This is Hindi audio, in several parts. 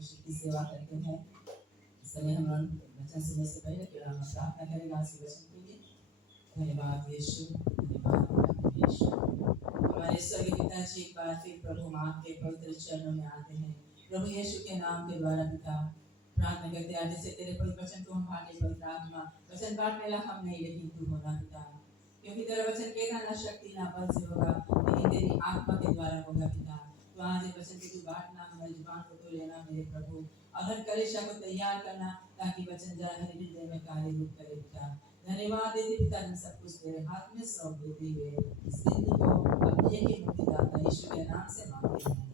परमेश्वर की सेवा करते हैं। इस समय हम वचन सुनने से पहले केवल हम प्रार्थना करेंगे आज के वचन के लिए। धन्यवाद यीशु, धन्यवाद यीशु। हमारे स्वर्गीय पिताजी, एक बार फिर प्रभु हम आपके पवित्र चरणों में आते हैं प्रभु यीशु के नाम के द्वारा। पिता प्रार्थना करते हैं जैसे तेरे पवित्र वचन को हम बांटे, पवित्र आत्मा वचन बांटने वाला हम नहीं लेकिन तू होना पिता, क्योंकि तेरा वचन कहता ना शक्ति ना बल से होगा लेकिन तेरी आत्मा के द्वारा होगा पिता। तो आज ये वचन की तू बांटना, हमारी जुबान को तो लेना मेरे प्रभु, और हर कलीसिया को तैयार करना ताकि वचन जरा हमारे हृदय में कार्य रूप करे पिता। धन्यवाद देते पिता, हम सब कुछ तेरे हाथ में सौंप देते हुए इस विनती को अपने एक ही मुक्तिदाता यीशु के नाम से मांगते हैं।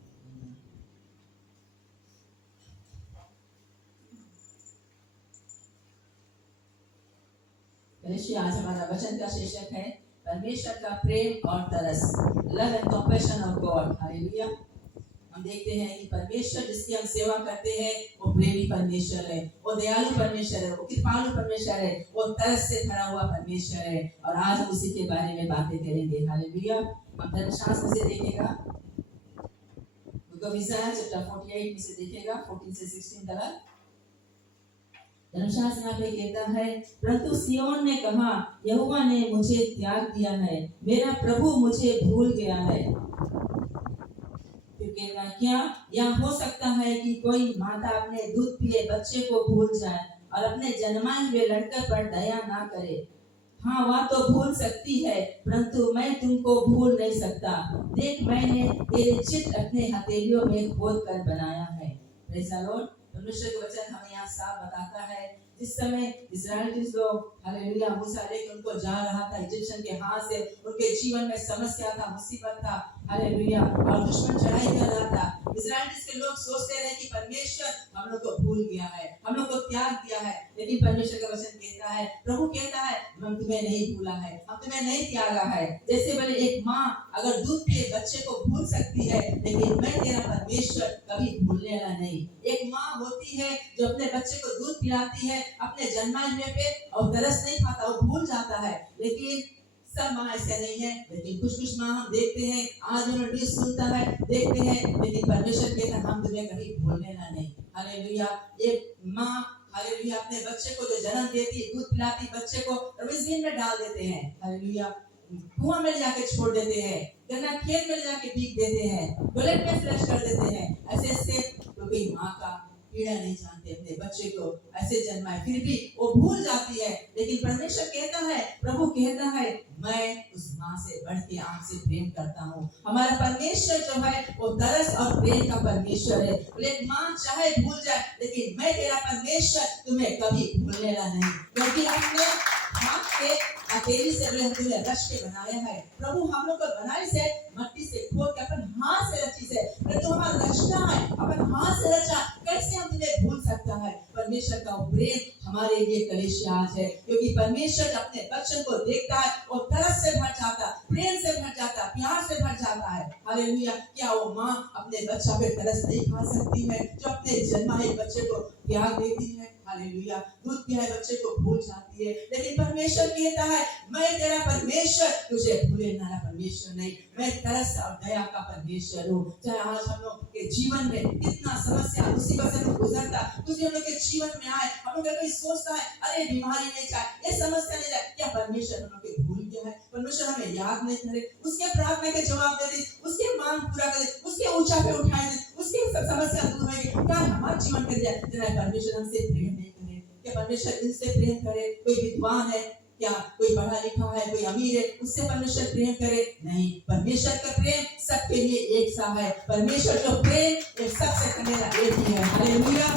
कलीसिया, आज हमारा वचन का शीर्षक है परमेश्वर का प्रेम और तरस, love and compassion of God. Hallelujah. हम देखते हैं कि परमेश्वर जिसकी हम सेवा करते हैं वो प्रेमी परमेश्वर है, वो दयालु परमेश्वर है, वो कृपालु परमेश्वर है, वो तरस से भरा हुआ परमेश्वर है, और आज हम उसी के बारे में बातें करेंगे। हालेलुया। हम धर्मशास्त्र से देखेगा, इसाया चैप्टर 48 में से देखेगा 14 से 16 तक। धर्मशास्त्र यहाँ पे कहता है, परंतु सियोन ने कहा यहोवा ने मुझे त्याग दिया है, मेरा प्रभु मुझे भूल गया है। फिर कहता क्या यह हो सकता है कि कोई माता अपने दूध पिए बच्चे को भूल जाए और अपने जन्माए हुए लड़के पर दया ना करे? हाँ, वह तो भूल सकती है, परंतु मैं तुमको भूल नहीं सकता। देख, मैंने तेरे चित्त अपने हथेलियों में खोद कर बनाया है। Praise the Lord. परमेश्वर का वचन हमें यहाँ साफ बताता है, जिस समय इस्राएली लोग हालेलुया मूसा लेके उनको जा रहा था इजिप्शियन के हाथ से, उनके जीवन में समस्या था, मुसीबत था, हालेलुया, और दुश्मन चढ़ाई कर रहा था। इस्राएली के लोग सोचते रहे कि परमेश्वर हम लोग को भूल गया है, हम लोग को त्याग दिया है, लेकिन परमेश्वर का वचन कहता है, प्रभु कहता है, हम तुम्हें नहीं भूला है, हम तुम्हें नहीं त्यागा है। जैसे बोले एक माँ अगर दूध पिए बच्चे को भूल सकती है, लेकिन मैं तेरा परमेश्वर कभी भूलने वाला नहीं। एक माँ होती है जो अपने बच्चे को दूध पिलाती है अपने जन्माने पे, और तरस नहीं खाता, वो भूल जाता है, लेकिन सब माँ ऐसे नहीं है। लेकिन कुछ कुछ माँ हम देखते हैं, आज उन्हें न्यूज़ सुनता है, देखते हैं, लेकिन परमेश्वर कहता है हम तुम्हें कभी भूलने ना नहीं। हालेलुया। एक माँ हालेलुया अपने बच्चे को जो जन्म देती है, दूध पिलाती बच्चे को रवीज़ीन में डाल देते हैं, हालेलुया, कुआं में जाके छोड़ देते हैं, गन्ना खेत में जाके बीग देते हैं, टॉयलेट में फ्लश कर देते हैं। ऐसे ऐसे कोई माँ का पीड़ा नहीं जानते, अपने बच्चे को ऐसे जन्माए, फिर भी वो भूल जाती है। लेकिन परमेश्वर कहता है, प्रभु कहता है, मैं उस माँ से बढ़ के आपसे प्रेम करता हूँ। हमारा परमेश्वर जो है वो तरस और प्रेम का परमेश्वर है। एक माँ चाहे भूल जाए, लेकिन मैं तेरा परमेश्वर तुम्हें कभी भूलने वाला नहीं, क्योंकि हमने हाथ के हथेली से तुम्हें रच के बनाया है। प्रभु हम लोग को बनाए से मट्टी से खोद के अपन हाथ से रची से, परंतु हमारा रचना है, अपन हाथ से रचा, कैसे हम तुम्हें भूल सकता है? परमेश्वर का प्रेम हमारे लिए कलीसिया आज है, क्योंकि परमेश्वर अपने बच्चों को देखता है और तरस से भर जाता, प्रेम से भर जाता, प्यार से भर जाता है। हालेलुया। क्या वो माँ अपने बच्चा पे तरस नहीं खा सकती है, जो अपने जन्माए बच्चे को प्यार देती है? हालेलुया। दूध पिलाए बच्चे को भूल जाती है, लेकिन परमेश्वर कहता है, मैं तेरा परमेश्वर, तुझे भूले ना परमेश्वर नहीं, मैं तरस और दया का परमेश्वर हूँ। चाहे आज हम लोग के जीवन में कितना समस्या मुसीबत से गुजरता, कुछ हम लोग के जीवन में आए, हम लोग कोई सोचता है अरे बीमारी नहीं जाए, ये समस्या नहीं जाए, क्या परमेश्वर हम लोग के भूल गया है? परमेश्वर हमें याद नहीं करे, उसके प्रार्थना के जवाब दे दे, उसके मांग पूरा कर दे, उसके ऊंचा पे उठाए दे, उसकी सब समस्या दूर होगी। क्या हमारा जीवन कर जाए? परमेश्वर हमसे प्रेम नहीं करे? क्या परमेश्वर इनसे प्रेम करे? कोई विद्वान है क्या, कोई पढ़ा लिखा है, कोई अमीर है, उससे परमेश्वर प्रेम करे? नहीं। परमेश्वर का प्रेम सबके लिए एक सा है। परमेश्वर जो प्रेम ये सबसे करने वाला एक ही है। हालेलुया।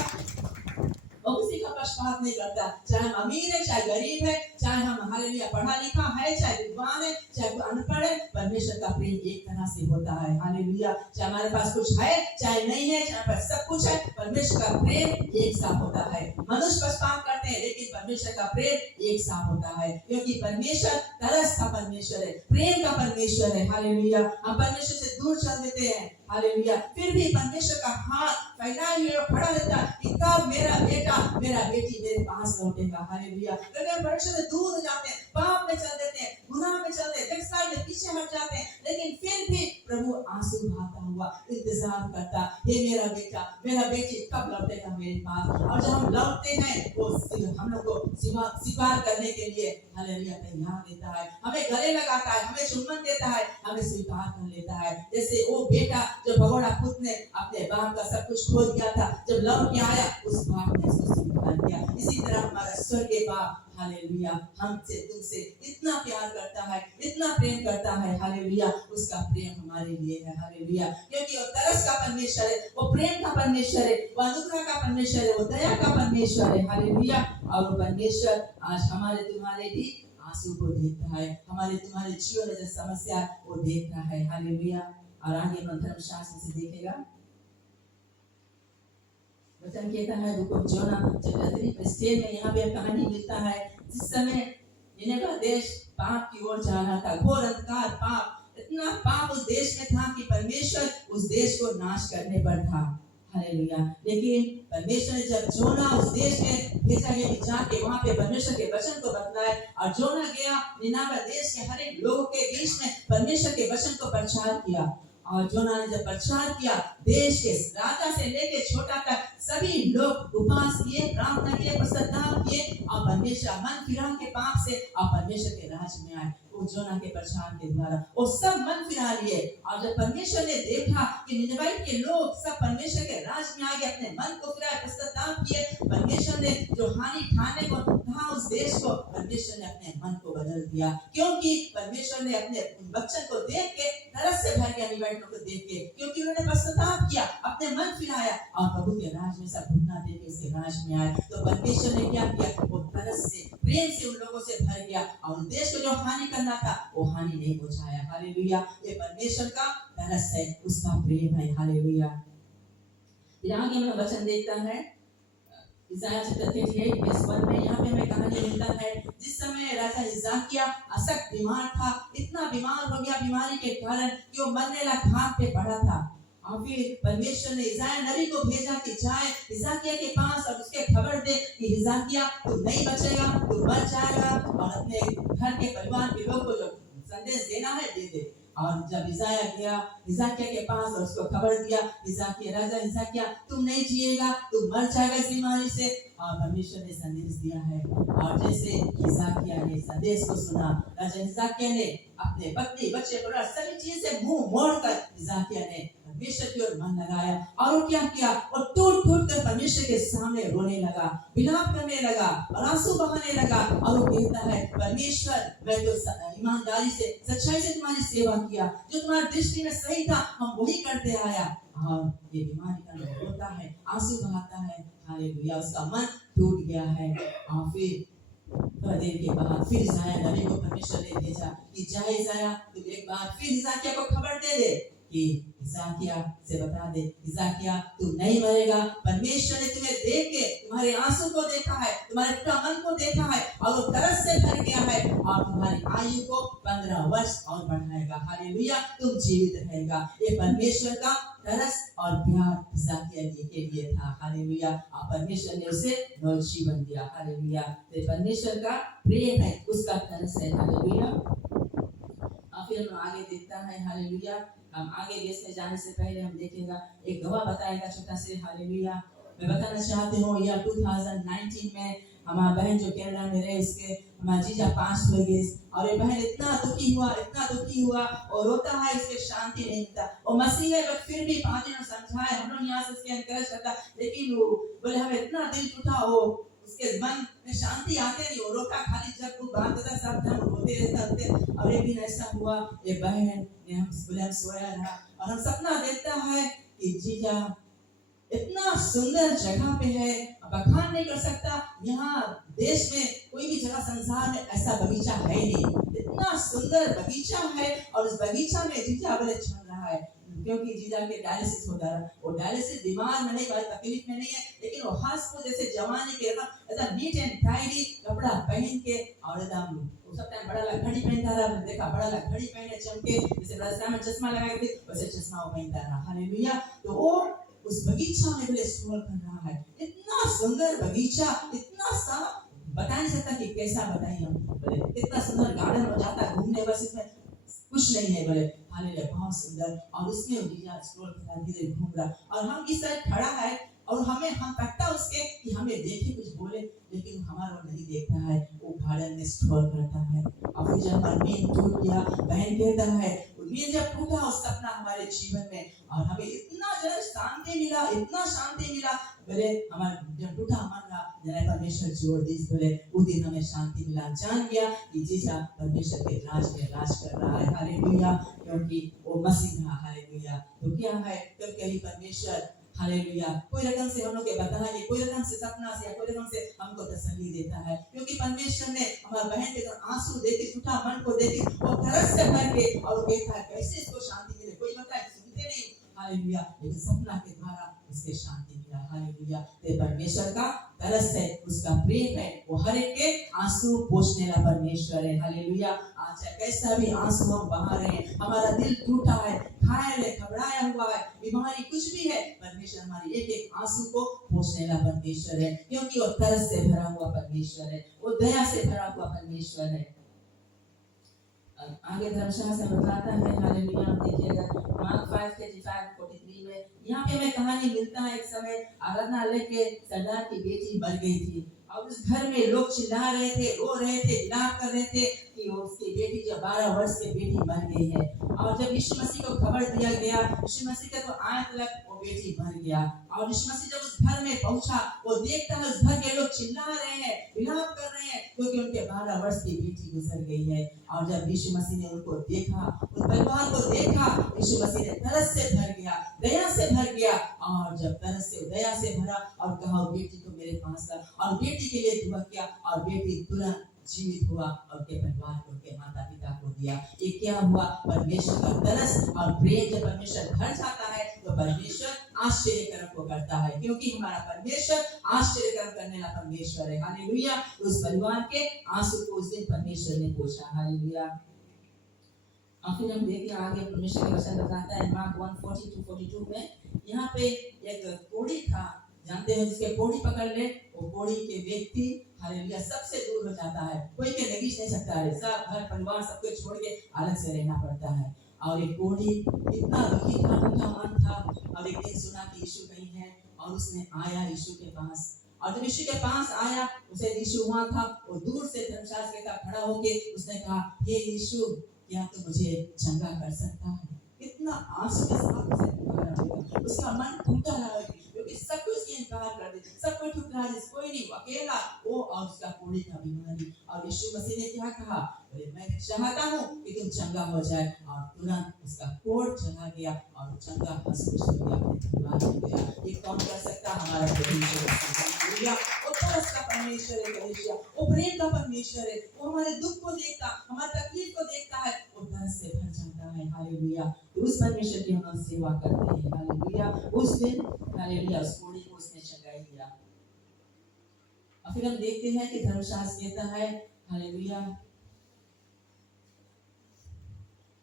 वो किसी का पक्षपात नहीं करता, चाहे हम अमीर है, चाहे गरीब है, चाहे हम हालेलुया पढ़ा लिखा है, चाहे विद्वान है, चाहे कोई अनपढ़ है, परमेश्वर का प्रेम एक तरह से होता है। हालेलुया। चाहे हमारे पास कुछ है, चाहे नहीं है, चाहे पर सब कुछ है, परमेश्वर का प्रेम एक सा होता है। मनुष्य पक्षपात करते हैं, लेकिन परमेश्वर का प्रेम एक सा होता है, क्योंकि परमेश्वर तरस का परमेश्वर है, प्रेम का परमेश्वर है। हालेलुया। हम परमेश्वर से दूर चल देते हैं, हालेलुया, फिर भी परमेश्वर का हाथ फैलाए हुए खड़ा रहता कि कब मेरा बेटा मेरा बेटी मेरे पास लौटेगा। हालेलुया। अगर परमेश्वर से दूर हो जाते हैं, पाप में चल देते हैं, गुनाह में चलते हैं, बैकस्लाइड में पीछे हट जाते हैं, लेकिन फिर भी प्रभु आंसू बहाता हुआ इंतजार करता, हे मेरा बेटा मेरा बेटी कब लौटेगा मेरे पास। और जब हम लौटते हैं वो हम लोग को स्वीकार करने के लिए हालेलुया तैयार देता है, हमें गले लगाता है, हमें चुम्बन देता है, हमें स्वीकार कर लेता है। जैसे वो बेटा जो भगोड़ा पुत ने अपने बाप का सब कुछ खो दिया था, जब लौट के आया उस बाप ने उसको स्वीकार किया। इसी तरह हमारा स्वर्गीय बाप हालेलुया हमसे तुमसे इतना प्यार करता है, इतना प्रेम करता है हालेलुया। उसका प्रेम हमारे लिए है हालेलुया, क्योंकि वो तरस का परमेश्वर है, वो प्रेम का परमेश्वर है, वो अनुग्रह का परमेश्वर है, वो दया का परमेश्वर है हालेलुया। और वो परमेश्वर आज हमारे तुम्हारे भी आंसू को देखता है, हमारे तुम्हारे जीवन में जो समस्या वो देख रहा है हालेलुया। और आगे धर्मशास्त्र से देखेगा, वचन कहता है बुक ऑफ जोना चैप्टर 3 में यहाँ पे कहानी मिलता है जिस समय निनेवा देश पाप की ओर जा रहा था, घोर अंधकार पाप, इतना पाप उस देश में था कि परमेश्वर उस देश को नाश करने पर था हालेलुया। लेकिन परमेश्वर ने जब जोना उस देश में भेजा गया कि जाके वहां पे परमेश्वर के वचन को बतलाए, और जोना गया निनेवा देश के हर एक लोगों के बीच में परमेश्वर के वचन को प्रचार किया। और जोना ने जब प्रचार किया, देश के राजा से लेके छोटा तक सभी लोग उपवास किए, प्रार्थना किए, पश्चाताप किए और परमेश्वर मन फिरा के पाप से और परमेश्वर के राज्य में आए। वो जोना के प्रचार के द्वारा वो सब मन फिरा लिए। और जब परमेश्वर ने देखा कि निनवे के लोग सब परमेश्वर के राज्य में आ गए, अपने मन को फिराए, पश्चाताप किए, परमेश्वर ने जो हानि ठाने को कहा उस देश को, परमेश्वर ने अपने मन को बदल दिया, क्योंकि परमेश्वर ने अपने बच्चन को देख के तरस से भर गया, निनवे को देख के, क्योंकि उन्होंने पश्चाताप किया, अपने मन फिराया और प्रभु के राज्य में सब घुटना दे के उसके राज्य में आए। तो परमेश्वर ने क्या किया, वो तरस से प्रेम से उन लोगों से भर गया और देश को जो हानि करना था वो हानि नहीं पहुंचाया हालेलुया। ये परमेश्वर का तरस है, उसका प्रेम है हालेलुया। फिर आगे हम वचन देखता है इसाया चैप्टर 38 में, यहाँ पे हमें कहानी मिलता है जिस समय राजा हिजकिय्याह अशक्त बीमार था, इतना बीमार हो गया बीमारी के कारण कि वो मरने लगा, घाट पे पड़ा था। और फिर परमेश्वर ने इसाया नबी को भेजा कि जाए हिजकिय्याह के पास और उसके खबर दे कि हिजकिय्याह तू नहीं बचेगा, तू मर जाएगा, और अपने घर के परिवार के लोग को जो संदेश देना है दे दे। और जब इसाया गया हिजकिय्याह के पास और उसको खबर दिया, हिजकिय्याह राजा हिजकिय्याह तुम नहीं जिएगा, तुम मर जाएगा इस बीमारी से। और परमेश्वर ने संदेश दिया है, और जैसे हिजकिय्याह ने संदेश को सुना, राजा हिजकिय्याह ने अपने पत्नी बच्चे परिवार सभी चीज से मुंह मोड़कर हिजकिय्याह ने परमेश्वर की ओर मन लगाया। और वो क्या किया, और टूट टूट कर परमेश्वर के सामने रोने लगा, विलाप करने लगा और आंसू बहाने लगा। और वो कहता है परमेश्वर मैं तो ईमानदारी से सच्चाई से तुम्हारी सेवा किया, जो तुम्हारी दृष्टि में सही था हम वही करते आया। और ये बीमारी का होता है, आंसू बहाता है हालेलुया, उसका मन टूट गया है। और फिर थोड़ा देर के बाद फिर इसाया नबी को परमेश्वर ने भेजा कि जा इसाया तुम एक बार फिर हिजकिय्याह को खबर दे दे कि हिजकिय्याह से बता दे, हिजकिय्याह तू नहीं मरेगा, परमेश्वर ने तुम्हें देख के तुम्हारे आंसू को देखा है, तुम्हारे मन को देखा है और वो तरस से भर गया है और तुम्हारी आयु को 15 वर्ष और बढ़ाएगा हालेलुया, तुम जीवित रहेगा। ये परमेश्वर का तरस और प्यार हिजकिय्याह के लिए था हालेलुया, और परमेश्वर ने उसे नव जीवन दिया हालेलुया। ये परमेश्वर का प्रेम है, उसका तरस है हालेलुया। फिर हम आगे देखता है हालेलुया। हम आगे देश में जाने से पहले हम देखेगा एक गवाह बताएगा छोटा से हालेलुया। मैं बताना चाहती हूँ या 2019 में हमारा बहन जो कनाडा में रहे उसके हमारा जीजा पास हो गए, और ये बहन इतना दुखी हुआ और रोता है, इसके शांति नहीं मिलता। और मसीह है बट फिर भी पादरी ने समझाए, हम लोग यहाँ से उसके एनकरेज करता, लेकिन वो बोले हमें इतना दिल टूटा, वो उसके मन में शांति आते नहीं, वो रोता खाली जब वो बात करता सब हम रोते रहते। और एक दिन ऐसा हुआ ये बहन ने हम सोया रहा और हम सपना देखता है कि जीजा इतना सुंदर जगह पे है, बखान नहीं कर सकता, यहाँ देश में कोई भी जगह संसार में ऐसा बगीचा है नहीं, इतना सुंदर बगीचा है। और उस बगीचा में जीजा बोले चल रहा है, क्योंकि जीजा के डायलिसिस होता है, वो डायलिसिस बीमार में नहीं, तकलीफ में नहीं है, लेकिन वो हंस को जैसे जवानी के एकदम नीट एंड टाइडी कपड़ा पहन के और एकदम सब टाइम बड़ा लग घड़ी पहनता रहा, देखा बड़ा लग घड़ी पहने चमके, जैसे रास्ता में चश्मा लगा के वैसे चश्मा वो पहनता रहा हालेलुया। तो वो उस बगीचा में बोले स्क्रॉल कर रहा है, इतना सुंदर बगीचा, इतना सा बता नहीं सकता कि कैसा बताएं हम। बोले इतना सुंदर गार्डन हो जाता है घूमने, बस इसमें कुछ नहीं है। बोले हालेलुया बहुत सुंदर। और उसमें जीजा स्क्रॉल कर धीरे घूम रहा और हम इस साइड खड़ा है और हम तकता उसके कि हमें देखे कुछ बोले, लेकिन हमारा वो नहीं देखता है, वो गार्डन में स्क्रॉल करता है। और फिर जब हमारा नींद टूट गया, बहन कहता है नींद जब टूटा उस सपना हमारे जीवन में और हमें इतना जो शांति मिला, इतना शांति मिला। बोले हमारा जब टूटा मन रहा जरा परमेश्वर जोड़ दी, बोले उस दिन हमें शांति मिला, जान गया कि जीजा परमेश्वर के राज में राज कर रहा है। हालेलुया, क्योंकि वो मसीह था। हालेलुया, तो क्या है क्योंकि परमेश्वर हालेलुया कोई रकम से हम लोग के बताना कि कोई रकम से सपना से या कोई रकम से हमको तसल्ली देता है, क्योंकि परमेश्वर ने हमारे बहन के आंसू देखे, टूटा मन को देखे और तरस से भर के और कहता है कैसे इसको शांति मिले। कोई बताए सुनते नहीं, हालेलुया, लेकिन सपना के द्वारा इसके शांति मिला। हालेलुया, ते परमेश्वर का तरस है, उसका प्रेम है, वो हर एक के आंसू पोंछने वाला परमेश्वर है। हालेलुया, आज कैसा भी आंसू हम बहा रहे हैं, हमारा दिल टूटा है, घायल है, घबराया हुआ है, बीमारी कुछ भी है, परमेश्वर हमारी एक एक आंसू को पोंछने वाला परमेश्वर है, क्योंकि वो तरस से भरा हुआ परमेश्वर है, वो दया से भरा हुआ परमेश्वर है। आगे धर्मशास्त्र में बताता है, हालेलुया, देखिएगा मार्क 5:45-43 में यहाँ पे हमें कहानी मिलता है। एक समय आराधनालय के सरदार की बेटी मर गई थी और उस घर में लोग चिल्ला रहे थे, रो रहे थे, विलाप कर रहे थे कि उसकी बेटी जो 12 वर्ष की बेटी मर गई है। और जब यीशु मसीह को खबर दिया गया, यीशु मसीह का तो आए तक वो बेटी मर गया। और यीशु मसीह जब उस घर में पहुंचा, वो देखता है उस घर के लोग चिल्ला रहे हैं, विलाप कर रहे हैं, क्योंकि उनके 12 वर्ष की बेटी गुजर गई है। और जब यीशु मसीह ने उनको देखा, उस परिवार को देखा, यीशु मसीह ने तरस से भर गया, दया से भर गया। और जब तरस से दया से भरा और कहा बेटी को मेरे पास ला, और बेटी के लिए दुआ किया और बेटी तुरंत जीवित हुआ और के परिवार को, के माता पिता को दिया। ये क्या हुआ? परमेश्वर का तरस और प्रेम जब परमेश्वर घर जाता है तो परमेश्वर आश्चर्य कर्म को करता है, क्योंकि हमारा परमेश्वर आश्चर्य कर्म करने वाला परमेश्वर है। हालेलुया, उस परिवार के आंसू को उस दिन परमेश्वर ने पोंछा। हालेलुया। फिर हम देखिए आगे परमेश्वर का वचन बताता है मार्क 1:40-42 में, यहाँ पे एक कोढ़ी था, जानते हो जिसके कोढ़ी पकड़ ले वो कोढ़ी के व्यक्ति हालेलुया सबसे दूर हो जाता है, कोई के लगी नहीं सकता है, सब घर परिवार सबको छोड़ के अलग से रहना पड़ता है। और एक कोढ़ी इतना दुखी था, दुखा मन था, और एक दिन सुना कि यीशु कहीं है और उसने आया यीशु के पास। और जब यीशु के पास आया, उसे यीशु वहां था, वो दूर से धर्मशास्त्र के खड़ा होके उसने कहा, हे यीशु क्या तू मुझे चंगा कर सकता है? इतना आंसू के साथ उसे पुकारा, उसका मन टूटा रहा है, क्योंकि सब कुछ इनकार कर दे, सब कुछ ठुकरा दे, कोई नहीं, अकेला वो और उसका कोढ़ी का बीमारी। और यीशु मसीह ने क्या कहा? मैं चाहता हूँ कि तुम चंगा हो जाए। और तुरंत उसका कोढ़ चला गया और चंगा हंस-खुश हो गया, अपने परिवार में गया। ये कौन कर सकता? हमारा परमेश्वर। हालेलुया, वो तरस का परमेश्वर है, कलीसिया वो प्रेम का परमेश्वर है, वो हमारे दुख को देखता, हमारी तकलीफ को देखता है, वो तरस से भर जाता है। हालेलुया, तो उस परमेश्वर की हम सेवा करते हैं। हालेलुया, उस दिन हालेलुया उस कोढ़ी को उसने चंगाई दिया। और फिर हम देखते हैं कि धर्मशास्त्र कहता है हालेलुया,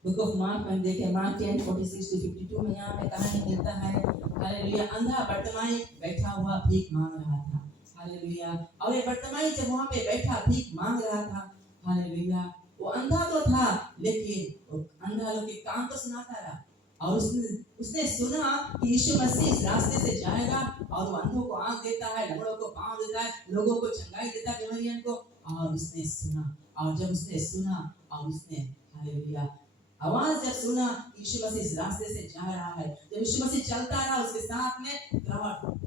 बुक ऑफ मार्क में देखें मार्क 10:46-52 में यहाँ पे कहानी मिलता है। हालेलुया, अंधा बर्तिमाई बैठा हुआ भीख मांग रहा था। हालेलुया, और ये बर्तिमाई जब वहाँ पे बैठा भीख मांग रहा था, हालेलुया, वो अंधा तो था लेकिन वो अंधा लोग के काम तो सुनाता रहा। और उसने सुना कि यीशु मसीह इस रास्ते से जाएगा और वो अंधों को आंख देता है, लंगड़ों को पांव देता है, लोगों को चंगाई देता है, बीमारियों को। और उसने सुना, और जब उसने सुना और उसने हालेलुया आवाज जब सुना यीशु मसीह इस रास्ते से जा रहा है, जब यीशु मसीह चलता रहा उसके साथ में क्राउड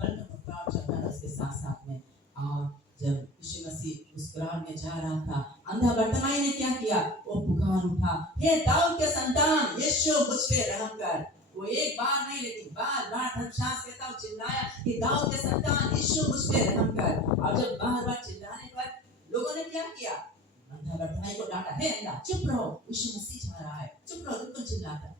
चलता रहा उसके साथ साथ में। और जब यीशु मसीह उस क्राउड में जा रहा था, अंधा बर्तिमाई ने क्या किया? वो पुकार उठा, हे दाऊद के संतान यीशु मुझ पे रहम कर। वो एक बार नहीं लेकिन बार बार धर्मशास्त्र कहता है चिल्लाया कि दाऊद के संतान यीशु मुझ पे रहम कर। और जब बार बार चिल्लाने पर लोगों ने क्या किया? अंधा बर्तिमाई को डांटा, हे अंधा चुप रहो, यीशु मसीह जा रहा है, चुप रहो, तुम चिल्लाता।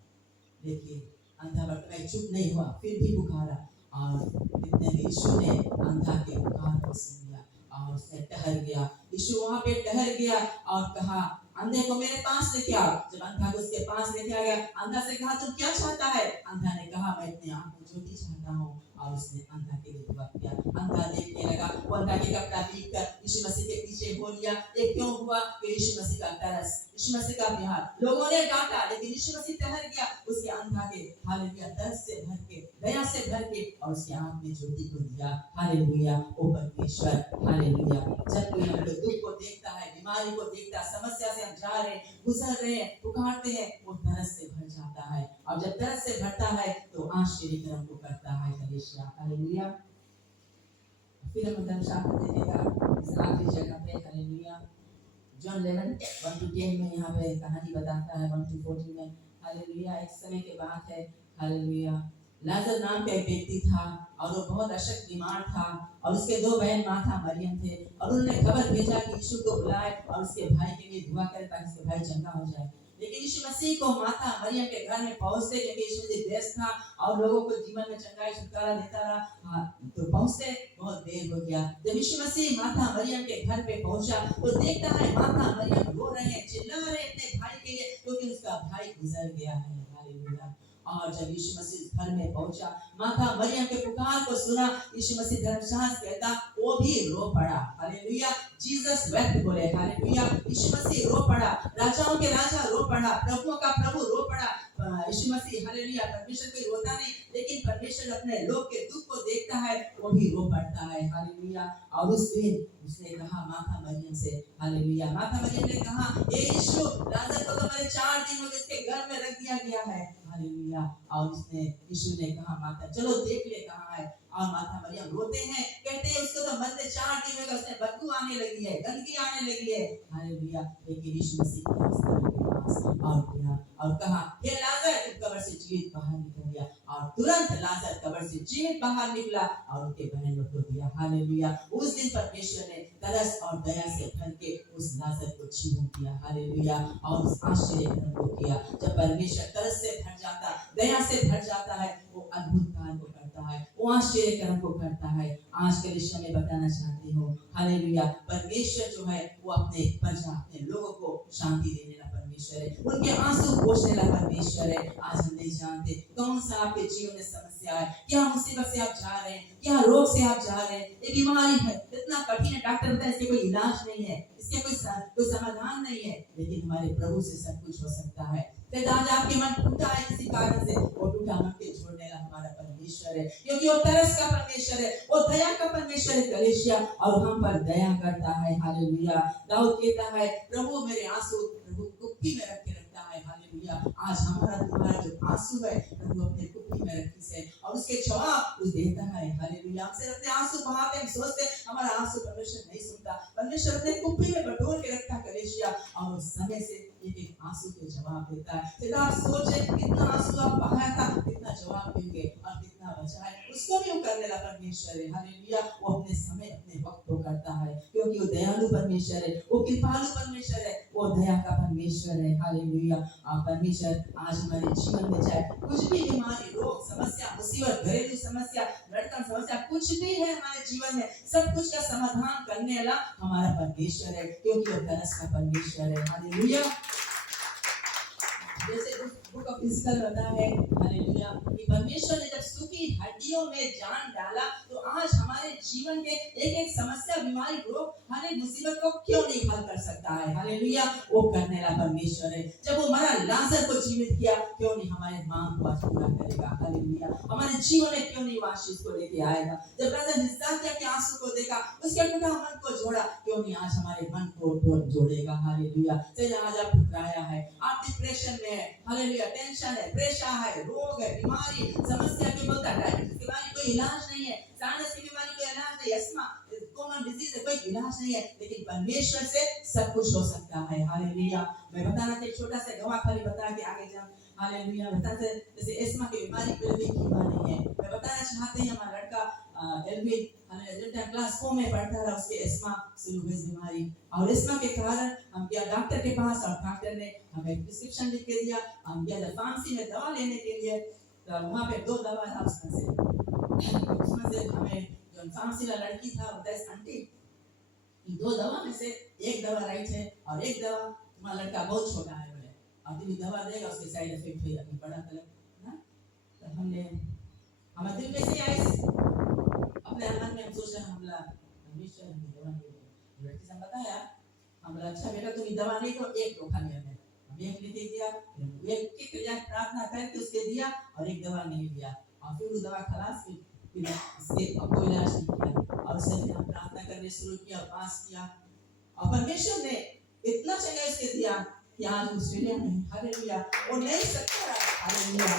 लेकिन अंधा बर्तिमाई चुप नहीं हुआ, फिर भी पुकारा। और इतने में यीशु ने अंधा के पुकार को सुन लिया और उसने ठहर गया। यीशु वहां पे ठहर गया और कहा, अंधे को मेरे पास लेके आओ। जब अंधा को उसके पास लेके आ गया, अंधा से कहा, तुम क्या चाहता है? अंधा ने कहा, मैं अपनी आंख को ज्योति चाहता हूँ। और उसने अंधा के लिए दुआ किया। अंधा देखने लगा, वो अंधा के कपड़ा भीग कर यीशु मसीह के पीछे हो लिया। ये क्यों हुआ? कि यीशु मसीह का तरस, यीशु मसीह का प्यार। लोगों ने डांटा लेकिन यीशु मसीह ठहर गया उसके अंधा के हालेलुया तरस से भर के, दया से भर के, और उसके आंख में ज्योति को दिया। हालेलुया ओ परमेश्वर, हालेलुया। जब कोई हम लोग दुख को देखता है, बीमारी को देखता है, समस्या से हम जा रहे हैं, गुजर रहे हैं, पुकारते हैं, वो तरस से भर जाता है। और जब तरस से भरता है तो आश्चर्य कर्म को करता है कलीसिया। हालेलुया। फिर हम धर्मशास्त्र देखेगा इस आखिरी जगह पे। हालेलुया। जॉन 11:1-10 में यहाँ पे कहानी बताता है 1-14 में। हालेलुया। एक समय के बात है। हालेलुया। लाजर नाम का एक व्यक्ति था और वो बहुत अशक्त बीमार था और उसके 2 बहन माता मरियम थे और उन्होंने खबर भेजा कि यीशु को बुलाए और उसके भाई के लिए दुआ करे ताकि उसके भाई चंगा हो जाए। लेकिन यीशु मसीह को माता मरियम के घर में पहुंचते, क्योंकि यीशु मसीह व्यस्त था और लोगों को जीवन में चंगाई छुटकारा देता रहा, तो पहुंचते बहुत देर हो गया। जब यीशु मसीह माता मरियम के घर पे पहुंचा तो देखता है माता मरियम रो रहे हैं, चिल्ला रहे हैं अपने भाई के लिए, क्योंकि उसका भाई गुजर गया है। हालेलुया। और जब यीशु मसीह घर में पहुंचा, माता मरियम के पुकार को सुना, यीशु मसीह धर्मशास्त्र कहता वो भी रो पड़ा। हालेलुया। जीसस वेप्ट बोले। हालेलुया। यीशु मसीह रो पड़ा, राजाओं के राजा रो पड़ा, प्रभुओं का प्रभु रो पड़ा। यीशु मसीह, हालेलुया। परमेश्वर कोई रोता नहीं, लेकिन परमेश्वर अपने लोग के दुख को देखता है, वो भी रो पड़ता है। हालेलुया। और उस दिन उसने कहा माता मरियम से, हालेलुया, माता मरियम ने कहा ए यीशु, लाजर को तो मैंने 4 दिन में इसके घर में रख दिया गया है। हालेलुया। और उसने, यीशु ने कहा माता चलो देख ले कहाँ है। और माता मरियम रोते हैं, कहते हैं उसको तो मरते 4 दिन में उसने बदबू आने लगी है, गंदगी आने लगी है। हालेलुया। लेकिन यीशु मसीह के पास और गया और कहा हे लाजर तुम कब्र से जीवित बाहर निकल गया। और तुरंत लाजर कब्र से जीवित बाहर निकला और उनके बहन लोग को दिया। हालेलुया। उस दिन परमेश्वर ने तरस और दया से भर के उस लाजर को जीवन दिया। हालेलुया। और उस आश्चर्य कर्म को किया। जब परमेश्वर तरस से भर जाता, दया से भर जाता है, वो अद्भुत कार्य को करता है, वो आश्चर्य कर्म को करता है। आज के विषय में बताना चाहती हूँ, हालेलुया, परमेश्वर जो है वो अपने प्रजा, अपने लोगों को शांति देने वाला परमेश्वर है, उनके आंसू पोंछने वाला परमेश्वर है। आज हम नहीं जानते कौन सा आपके जीवन में समस्या है, क्या मुसीबत से आप जा रहे हैं, क्या रोग से आप जा रहे हैं। ये बीमारी है, इतना कठिन है, डॉक्टर बताए इसके कोई इलाज नहीं है, इसके कोई समाधान नहीं है, लेकिन हमारे प्रभु से सब कुछ हो सकता है। आज आपके मन टूटा है किसी कारण से, वो टूटा मन के जोड़ने वाला हमारा परमेश्वर है, क्योंकि वो तरस का परमेश्वर है, वो दया का परमेश्वर है कलीसिया, और हम पर दया करता है। हालेलुया। दाऊद कहता है प्रभु मेरे आंसू प्रभु कुप्पी में रख के रखता है। हालेलुया। आज हमारा तुम्हारा जो आंसू है प्रभु अपने कुप्पी में रखी से, और उसके जवाब उस देता है। हालेलुया। हमसे अपने आंसू बहाते, हम सोचते हमारा आंसू परमेश्वर नहीं सुनता, परमेश्वर अपने कुप्पी में बटोर के रखता कलीसिया, और उस समय से एक आंसू के जवाब देता है। आप सोचे कितना आंसू आप बहाया था, कितना जवाब देंगे और कितना बचा है, उसको भी वो करने वाला परमेश्वर है। हालेलुया। वो अपने समय अपने वक्त को करता है, क्योंकि वो दयालु परमेश्वर है, वो कृपालु परमेश्वर है, वो दया का परमेश्वर है। हालेलुया। परमेश्वर आज हमारे जीवन में चाहे कुछ भी बीमारी, रोग, समस्या, मुसीबत, घरेलू समस्या, लड़का समस्या, कुछ भी है हमारे जीवन में, सब कुछ का समाधान करने वाला हमारा परमेश्वर है, क्योंकि वो तरस का परमेश्वर है। हालेलुया। जैसे बुक ऑफ इज़राइल बता है, हालेलुया, कि परमेश्वर ने जब सूखी हड्डियों में जान डाला, तो आज हमारे जीवन के एक एक समस्या, बीमारी, रोग, हर एक मुसीबत को क्यों नहीं हल कर सकता है। हालेलुया। वो करने वाला परमेश्वर है। जब वो मरा लाजर को जीवित किया, क्यों नहीं हमारे मांग को आज पूरा करेगा। हालेलुया। हमारे जीवन में क्यों नहीं आशीष को लेके आएगा। जब राजा हिजकिय्याह के आंसू को देखा, उसके टूटा मन को जोड़ा, क्यों नहीं आज हमारे मन को जोड़ेगा। हालेलुया। आज आप ठुकराया है, आप डिप्रेशन में है, हालेलुया, टेंशन है, प्रेशर है, रोग है, बीमारी, समस्या के बोलता है, डायबिटीज की बीमारी कोई इलाज नहीं है, साइनस की बीमारी कोई इलाज नहीं, अस्थमा, कॉमन डिजीज है, कोई इलाज नहीं है, लेकिन परमेश्वर से सब कुछ हो सकता है। हालेलुया। मैं बताना चाहिए छोटा सा गवाह खाली बता के आगे जाऊं। हालेलुया। बताते जैसे अस्थमा की बीमारी कोई भी नहीं है। मैं बताना चाहते हैं हमारा लड़का एल्विन, जब क्लास 4 में पढ़ता रहा, उसके अस्थमा शुरू हुई बीमारी, और अस्थमा के कारण हम गया डॉक्टर के पास, और डॉक्टर ने हमें प्रिस्क्रिप्शन लिख के दिया। हम गया फार्मेसी में दवा लेने के लिए, तो वहाँ पे 2 दवा था उसमें से हमें जो फार्मेसी का लड़की था वो दस आंटी, 2 दवा में से एक दवा राइट है और एक दवा तुम्हारा लड़का बहुत छोटा है बोले, और तुम्हें दवा देगा उसके साइड इफेक्ट है अभी बड़ा तलब ना। तो हमने हमारे दिल में से आई, अपने मन में हम सोच रहे हैं हमला परमेश्वर हमें दवा दे, लड़की से बताया, हमारा अच्छा बेटा तुम्हें दवा नहीं तो एक दो खाने में हम एक लेके दिया, एक के क्रिया प्रार्थना करके उसके दिया और एक दवा नहीं दिया और फिर वो दवा खलास फिर इसके अब कोई इलाज नहीं किया और उससे फिर हम प्रार्थना करने शुरू किया, पास किया और परमेश्वर ने इतना जगह इसके दिया कि आज ऑस्ट्रेलिया में हालेलुया वो नहीं सकता, हालेलुया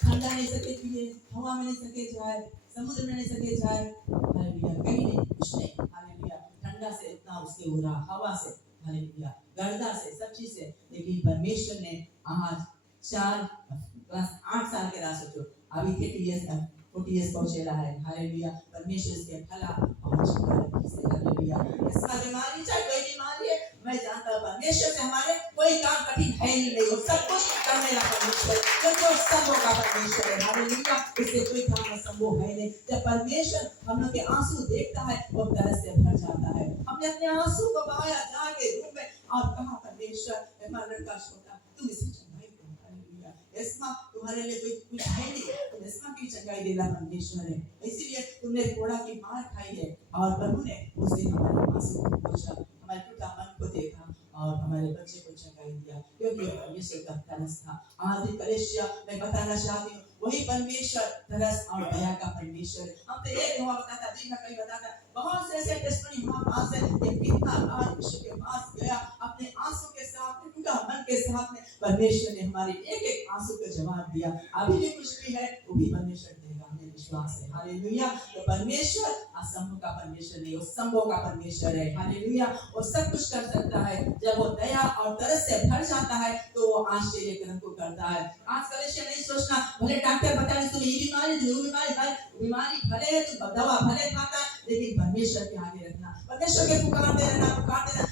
ठंडा नहीं सके पिए, हवा में नहीं सके जाए, समुद्र में नहीं सके जाए, हालेलुया कहीं नहीं कुछ नहीं, हालेलुया ठंडा से इतना उसके हो रहा, हवा से, हालेलुया गर्दा से, सब चीज से, लेकिन परमेश्वर ने आज 8 साल के राह सोचो अभी 40 इयर्स पहुंचेला है, हालेलुया परमेश्वर इसके भला और छुपा रखी से, हालेलुया इसका बीमारी चाहे कोई बीमारी है, मैं जानता हूं परमेश्वर से हमारे कोई काम कठिन है ही नहीं, वो सब कुछ करने वाला परमेश्वर क्योंकि वो संभव का परमेश्वर है, हालेलुया इससे कोई काम असंभव है नहीं। जब परमेश्वर हम लोग के आंसू देखता है वो तरस से भर जाता है। हमने अपने आंसू को बहाया जाके रूम में और कहा परमेश्वर हमारा लड़का छोटा तुम इसे चंगाई दो, हालेलुया इसमा तुम्हारे लिए कोई कुछ है नहीं, तुम इसमा की चंगाई देना परमेश्वर है, इसीलिए तुमने घोड़ा की मार खाई है और प्रभु ने उस दिन हमारे आंसू को पोंछा, हमारे टूटा मन को देखा और हमारे बच्चे को चंगाई दिया क्योंकि परमेश्वर का तरस था। आज कलेशिया मैं बताना चाहती हूँ वही परमेश्वर तरस और दया का परमेश्वर। हम तो एक हुआ बताता दिन का कई बताता बहुत से ऐसे टेस्टमनी हमारे पास है कि कितना आज विश्व के पास गया अपने आंसू के साथ में टूटा मन के साथ में परमेश्वर ने हमारे एक एक आंसू का जवाब दिया। अभी भी कुछ भी है वो भी परमेश्वर देगा, हमें विश्वास है, हालेलुया। तो परमेश्वर असंभव का परमेश्वर नहीं, वो संभव का परमेश्वर है, हालेलुया। वो सब कुछ कर सकता है। जब वो दया और तरस से भर जाता है तो वो आश्चर्य कर्म को करता है। आज कलेशिया नहीं सोचना भले डॉक्टर बता रहे तुम्हें ये बीमारी वो बीमारी भले है तो दवा भले खाता है लेकिन परमेश्वर के आगे रखना, परमेश्वर के पुकारते रहना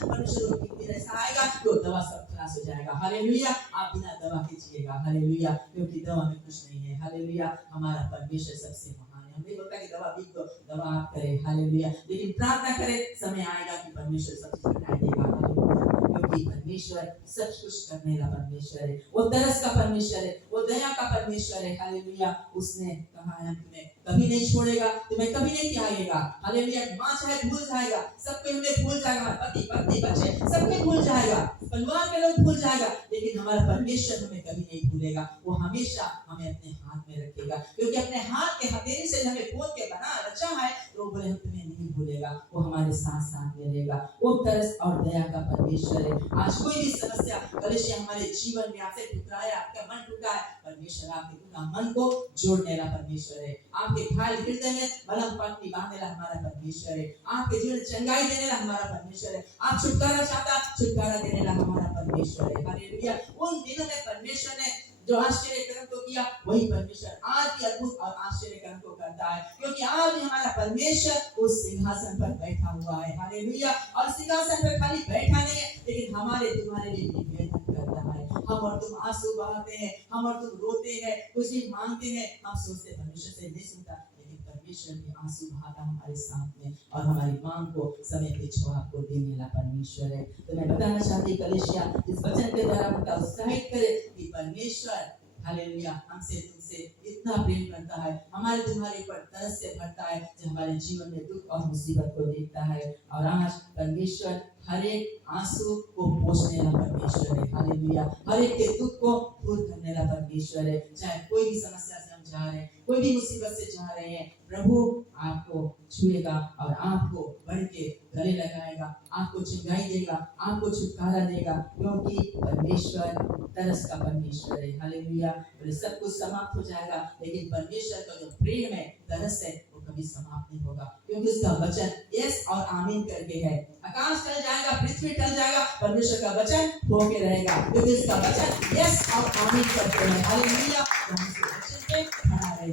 परमेश्वर को ऐसा आएगा तो दवा सब खलास हो जाएगा, हालेलुया। आप बिना दवा के जिएगा, हालेलुया, क्योंकि दवा में कुछ नहीं है, हालेलुया। हमारा परमेश्वर सबसे महान है। हम नहीं बोलता कि दवा भी तो दवा आप करें, हालेलुया, लेकिन प्रार्थना करें, समय आएगा कि परमेश्वर सब चीज हटा देगा, हालेलुया, क्योंकि परमेश्वर सब कुछ करने का परमेश्वर है, वो तरस का परमेश्वर है, वो दया का परमेश्वर है, हालेलुया। उसने कहा है तुम्हें कभी नहीं छोड़ेगा, तुम्हें कभी नहीं त्यागेगा, हालेलुया। मां चाहे भूल जाएगा, सबको हमें भूल जाएगा, पति पत्नी बच्चे सबको भूल जाएगा, परिवार के लोग भूल जाएगा, लेकिन हमारा परमेश्वर हमें कभी नहीं भूलेगा। वो हमेशा हमें अपने हाथ में रखेगा, क्योंकि अपने हाथ के हथेली से हमें पोत के बना रचा है, तो बोले हम तुम्हें नहीं भूलेगा, वो हमारे साथ साथ में रहेगा। वो तरस और दया का परमेश्वर है। आज कोई भी समस्या कलेशिया हमारे जीवन में आपसे टुकराया, आपका मन टूटा है, परमेश्वर आपके टूटा मन को जोड़ने वाला परमेश्वर है। आपके घायल हृदय में बलम पट्टी बांधने वाला हमारा परमेश्वर है। आपके जीवन चंगाई देने वाला हमारा परमेश्वर है। आप छुटकारा चाहता, छुटकारा देने वाला हमारा परमेश्वर है, हालेलुया। उन दिनों में परमेश्वर ने जो आश्चर्य कर्म को किया वही परमेश्वर आज भी अद्भुत और आश्चर्य कर्म को करता है, क्योंकि आज भी हमारा परमेश्वर उस सिंहासन पर बैठा हुआ है, हालेलुया। और सिंहासन पर खाली बैठा नहीं है, लेकिन हमारे तुम्हारे लिए भी वेदन कर रहा है। हम और तुम आंसू बहाते हैं, हम और तुम रोते हैं, कुछ भी मांगते हैं, हम सोचते परमेश्वर से नहीं सुनता, लेकिन परमेश्वर भी आंसू बहाता हमारे साथ में और हमारी मांग को समय पे जवाब को देने वाला परमेश्वर है। तो मैं बताना चाहती कलेशिया इस वचन के द्वारा उनका उत्साहित करे कि परमेश्वर हालेलुया हमसे तुमसे इतना प्रेम करता है, हमारे तुम्हारे ऊपर तरस से भरता है, जो हमारे जीवन में दुख और मुसीबत को देखता है। और आज परमेश्वर हर एक आंसू को पोंछने वाला परमेश्वर है, हालेलुया। हर एक के दुख को दूर करने वाला परमेश्वर है। चाहे कोई भी समस्या से हम जा रहे हैं, कोई भी मुसीबत से जा रहे हैं, प्रभु आपको छुएगा और आपको बढ़ के गले लगाएगा, आपको चंगाई देगा, आपको छुटकारा देगा, क्योंकि परमेश्वर तरस का परमेश्वर है, हालेलुया। सब कुछ समाप्त हो जाएगा, लेकिन परमेश्वर का जो प्रेम है, तरस है, वो कभी समाप्त नहीं होगा, क्योंकि उसका वचन यस और आमीन करके है। आकाश टल जाएगा, पृथ्वी टल जाएगा, परमेश्वर का वचन होके रहेगा, क्योंकि उसका वचन यस और आमीन करके है, हालेलुया।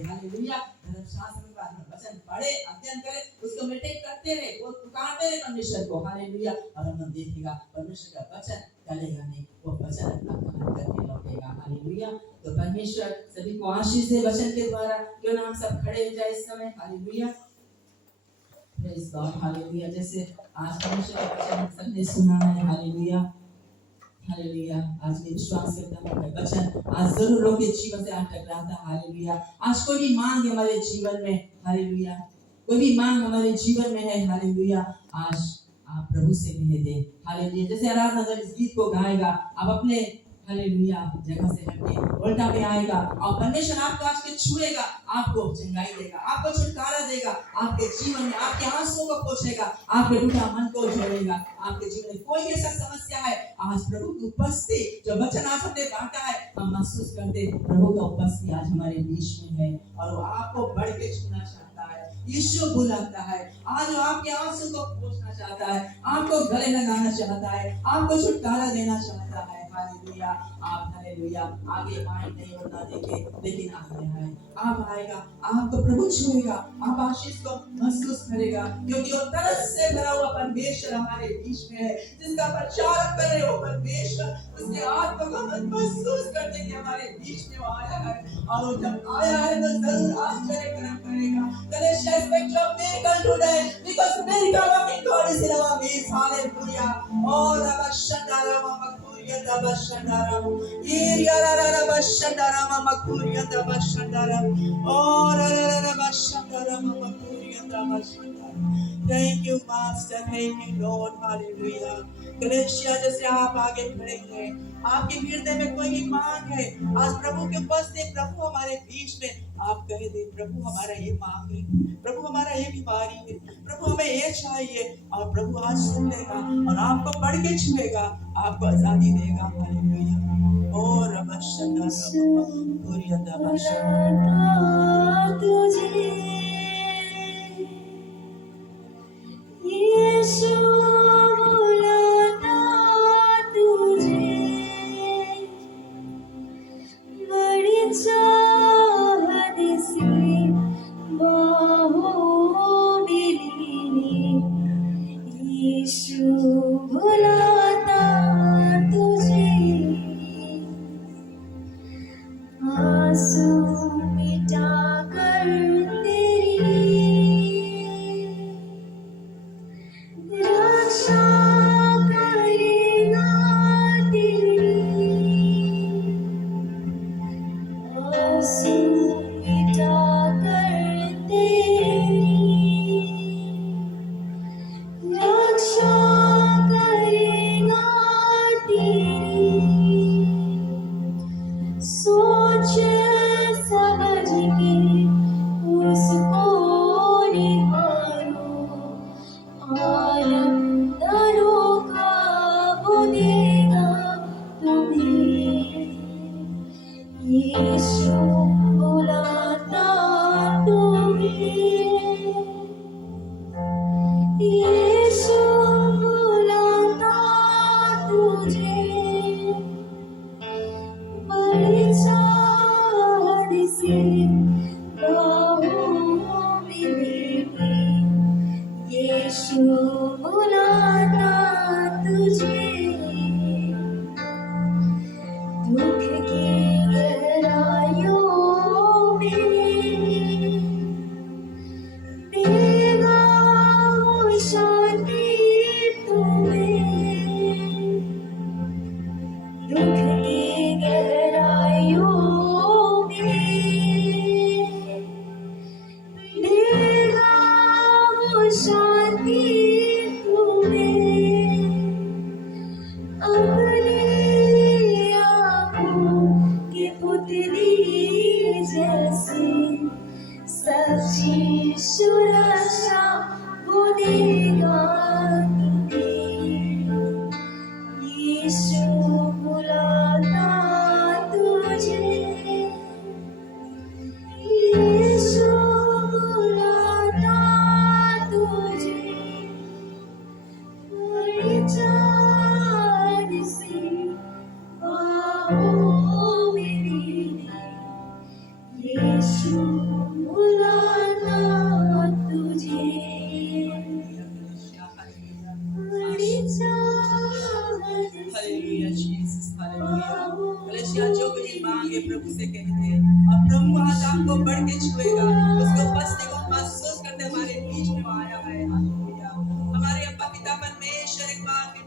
हालेलुया। धर्मशास्त्र का वचन पढ़े, अध्ययन करे, उसको मेडिटेट करते रहे, वो पुकारते रहे परमेश्वर को, हालेलुया। और हम देखेगा परमेश्वर का वचन टलेगा नहीं, वो वचन अपना काम करके लौटेगा, हालेलुया। तो परमेश्वर सभी को आशीष दे वचन के द्वारा। क्यों ना हम सब खड़े हो जाए इस समय, हालेलुया, प्रेज गॉड, हालेलुया। जैसे आज परमेश्वर का वचन सबने सुना है, हालेलुया, हालेलुया। आज मैं विश्वास करता हूँ वचन आज जरूर लोगों के जीवन से आज टकराता, हालेलुया। आज कोई भी मांग हमारे जीवन में, हालेलुया, कोई भी मांग हमारे जीवन में है, हालेलुया, आज आप प्रभु से कह दे हालेलुया। जैसे आराधना दल इस गीत को गाएगा, आप अपने हालेलुया जगह से हटके उल्टा में आएगा और परमेश्वर आपको आज के छुएगा, आपको चंगाई देगा, आपको छुटकारा देगा, आपके जीवन में आपके आंसुओं को पोंछेगा, आपके टूटा मन को जोड़ेगा। आपके जीवन में कोई ऐसा समस्या है, आज प्रभु की उपस्थिति जो वचन आज हमने बांटा है, हम महसूस करते प्रभु का उपस्थिति आज हमारे बीच में है और वो आपको बढ़ के छूना चाहता है। यीशु बुलाता है, आज वो आपके आंसू को पोंछना चाहता है, आपको गले लगाना चाहता है, आपको छुटकारा देना चाहता है। हालेलुया। आप हालेलुया आगे माइंड नहीं बढ़ना देंगे, लेकिन आप आएगा, आपको प्रभु छुएगा, आप आशीष को महसूस करेगा, क्योंकि वो तरस से भरा हुआ परमेश्वर हमारे बीच में है, जिसका प्रचार कर रहे हो परमेश्वर, उसके आत्मा को हम महसूस करते कि हमारे बीच में वो आया है, और वो जब आया है तो जरूर आश्चर्य करेगा। Galatia expect a miracle today because miracle working God is in our midst. Hallelujah. Oh, Rabashandara Makuria Dabashandara. Iriara Bashandara Makuria Dabashandara. Oh, Rabashandara Makuria Dabashandara. Thank you, Master. Thank you, Lord. Hallelujah. गलेशिया जैसे आप आगे खड़े हैं, आपके हृदय में कोई भी मांग है, आज प्रभु के पास से प्रभु हमारे बीच में, आप कह दे प्रभु हमारा ये मांग है, प्रभु हमारा ये बीमारी है, प्रभु हमें ये चाहिए, और प्रभु आज सुन लेगा और आपको बढ़ के छुएगा, आपको आजादी देगा। हालेलुया। ओ रबशना रबशना तुझे यीशु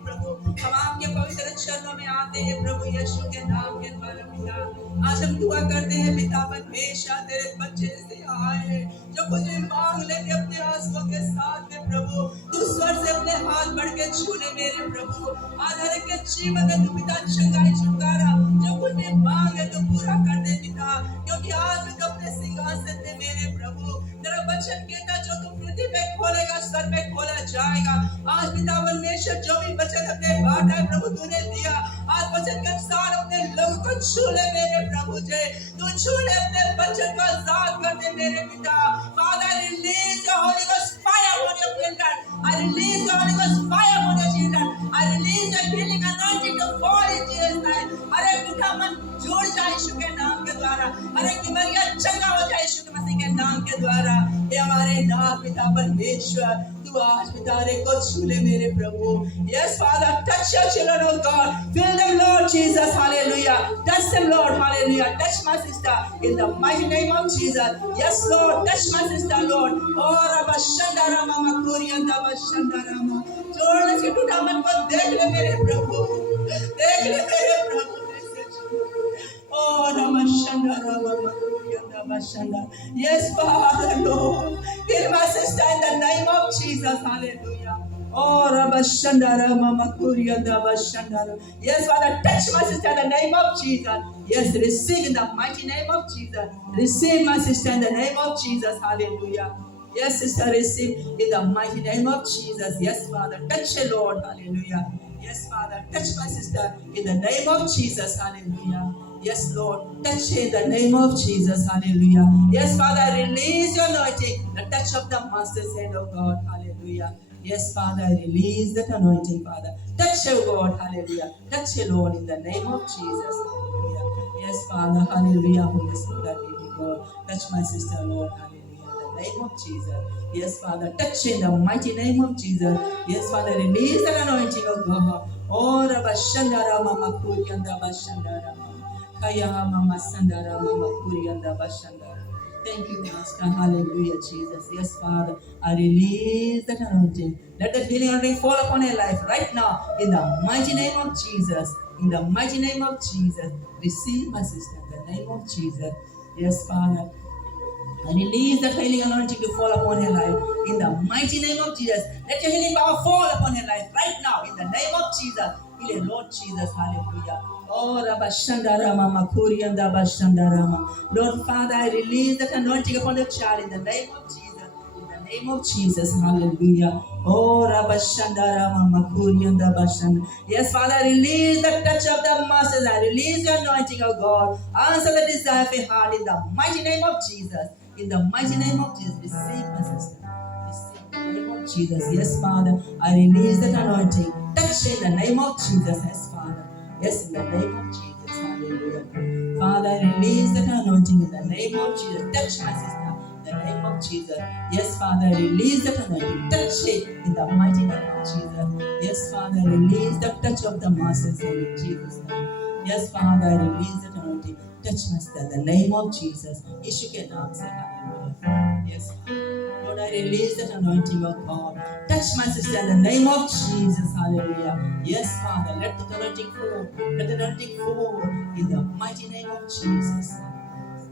प्रभु हम आपके पवित्र चरणों में आते हैं प्रभु यीशु के नाम के द्वारा पिता। आज हम दुआ करते हैं पिता परमेश्वर तेरे बच्चे से आए जो कुछ भी मांग लेंगे अपने आंसुओं के साथ में प्रभु, तू स्वर से अपने हाथ बढ़ के छूने मेरे प्रभु। आज हर एक के जीवन में तू पिता चंगाई छुटकारा जो कुछ भी मांगे तो पूरा कर दे पिता, क्योंकि आज भी तो अपने सिंहासन में मेरे प्रभु तेरा वचन कहता जो तू पृथ्वी पे खोलेगा सर पे खोला जाएगा। आज पिता परमेश्वर जो भी वचन अपने बांटा है प्रभु तूने दिया, आज वचन के अनुसार अपने लोगों को छू ले मेरे प्रभु जय, तू छू ले अपने वचन को आजाद कर दे मेरे पिता। Father, release your Holy Ghost fire on your children. I release your Holy Ghost fire on your children. I release your healing anointing to fall in Jesus' name. हर एक टूटा मन जुड़ जाए यीशु के नाम के द्वारा, हर एक बीमारियां चंगा हो जाए यीशु के मसीह के नाम के द्वारा। हे हमारे नाथ पिता परमेश्वर, तू आज पिता रे को छू ले मेरे प्रभु। Yes, Father, touch your children, oh God. Fill them, Lord Jesus. Hallelujah. Touch them, Lord. Hallelujah. Touch my sister in the mighty name of Jesus. Yes, Lord. Touch my sister, Lord. Oh, Rabba Shandarama Makuri and Rabba Shandarama. जोड़ने से टूटा मन को देख ले मेरे प्रभु, देख ले मेरे प्रभु। Oh, Rabba Shandarama Makuri and Rabba Shandar. Yes, Father, Lord. Heal my sister in the name of Jesus. Hallelujah. Oh, Rabba Shandarama Makuri and Rabba Shandar. Yes, Father, touch my sister in the name of Jesus. Yes, receive in the mighty name of Jesus. Receive my sister in the name of Jesus. Hallelujah. Yes, sister, receive in the mighty name of Jesus. Yes, Father, touch her, Lord. Hallelujah. Yes, Father, touch my sister in the name of Jesus. Hallelujah. Yes, Lord, touch her in the name of Jesus. Hallelujah. Yes, Father, release your anointing, the touch of the Master's hand, oh God. Hallelujah. Yes, Father, release that anointing, Father. Touch her, God. Hallelujah. Touch her, Lord, in the name of Jesus. Hallelujah. Yes, Father. Hallelujah. Holy Spirit, God. Touch my sister, Lord. Hallelujah. Name of Jesus. Yes, Father, touch in the mighty name of Jesus. Yes, Father, release the anointing of God. Oh, Rabba Shandara Mama Kuri and Rabba Shandara Kaya Mama Sandara Mama Kuri and Rabba Shandara. Thank you, Master. Hallelujah, Jesus. Yes, Father, I release that anointing. Let that healing anointing fall upon your life right now in the mighty name of Jesus. In the mighty name of Jesus. Receive my sister in the name of Jesus. Yes, Father. I release that healing anointing to fall upon her life in the mighty name of Jesus. Let your healing power fall upon her life right now in the name of Jesus. Heal her, Lord Jesus. Hallelujah. Oh, Rabba Shandarama Makuri and Rabba Shandarama. Lord Father, I release that anointing upon the child in the name of Jesus. In the name of Jesus. Hallelujah. Oh, Rabba Shandarama Makuri and Rabba Shandarama. Yes, Father, release the touch of the Masters. I release your anointing, oh God. Answer the desire of your heart in the mighty name of Jesus. In the mighty name of Jesus, receive my sister. Receive in the name of Jesus. Yes, Father, I release that anointing. Touch in the name of Jesus. Yes, Father. Yes, in the name of Jesus. Hallelujah. Father, I release that anointing in the name of Jesus. Touch my sister in the name of Jesus. Yes, Father, I release that anointing. Touch it in the mighty name of Jesus. Yes, Father, I release the touch of the Master's name in Jesus' name. Yes, Father, I release that anointing. Touch my sister in the name of Jesus. Yeshu ke naam se hallelujah. Yes, Lord, I release that anointing of God. Touch my sister in the name of Jesus. Hallelujah. Yes, Father, let the anointing fall. Let the anointing fall in the mighty name of Jesus.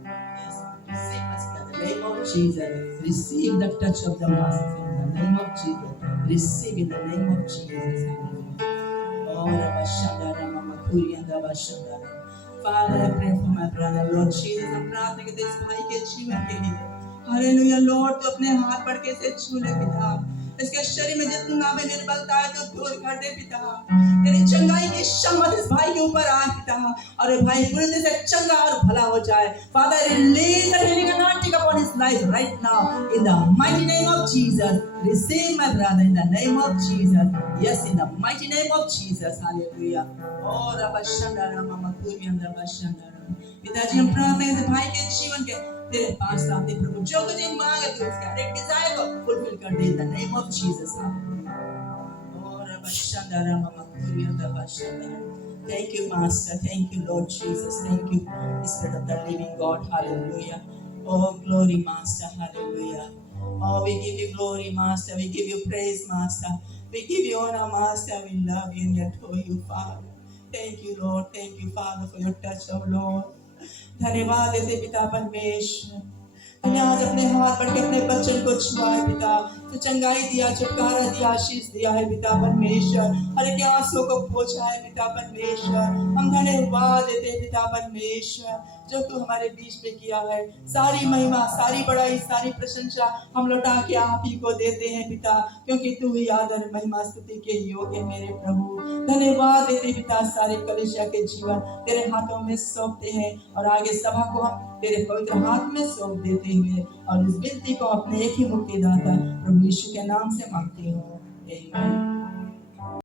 Yes, receive my sister in the name of Jesus. Receive the touch of the Master in the name of Jesus. Receive in the name of Jesus. Hallelujah. Oh, Rabba Shandara Mama Kuri and Rabba Shandara. Father, I pray for my brother, Lord Jesus. हम प्रार्थना करते हैं इस भाई के जीवन के लिए। हालेलुया, लॉर्ड तो अपने हाथ बढ़ के से छू ले पिता। इसके शरीर में जितना भी निर्बलता है तो दूर कर दे पिता। तेरी चंगाई की शमत इस भाई के ऊपर आए पिता, और भाई पूरी तरह से चंगा और भला हो जाए। Father, release the healing anointing upon his life right now in the mighty name of Jesus. Receive my brother in the name of Jesus. Yes, in the mighty name of Jesus. Hallelujah. Oh, Rabba Shandara Mama Kuri and Rabba Shandara. पिताजी हम प्रार्थना करते भाई के जीवन के तेरे पास लाते प्रभु, जो कुछ मांगे तू उसका हर एक डिजायर को फुलफिल कर दे in the name of Jesus. Oh, Rabba Shandara Mama Kuri and Rabba Shandara. Thank you, Master. Thank you, Lord Jesus. Thank you, Spirit of the living God. Hallelujah. Oh, glory, Master. Hallelujah. Oh, we give you glory, Master. We give you praise, Master. We give you honor, Master. We love you and adore you, Father. Thank you, Lord. Thank you, Father, for your touch, oh Lord. धन्यवाद देते पिता परमेश्वर। तूने आज अपने हाथ बढ़ के अपने बच्चन को छुआ है पिता। तो चंगाई दिया, छुटकारा दिया, आशीष दिया है पिता परमेश्वर। हर एक आंसू को पोंछा है पिता परमेश्वर। हम धन्यवाद देते हैं पिता परमेश्वर जो तू हमारे बीच में किया है। सारी महिमा, सारी बड़ाई, सारी प्रशंसा हम लौटा के आप ही को देते हैं पिता, क्योंकि तू ही आदर महिमा स्तुति के योग्य है मेरे प्रभु। धन्यवाद देते पिता, सारे कलीसिया के जीवन तेरे हाथों में सौंपते हैं और आगे सभा को हम तेरे पवित्र हाथ में सौंप देते हुए और इस विनती को अपने एक ही मुक्तिदाता प्रभु यीशु के नाम से मांगती हूँ, आमीन।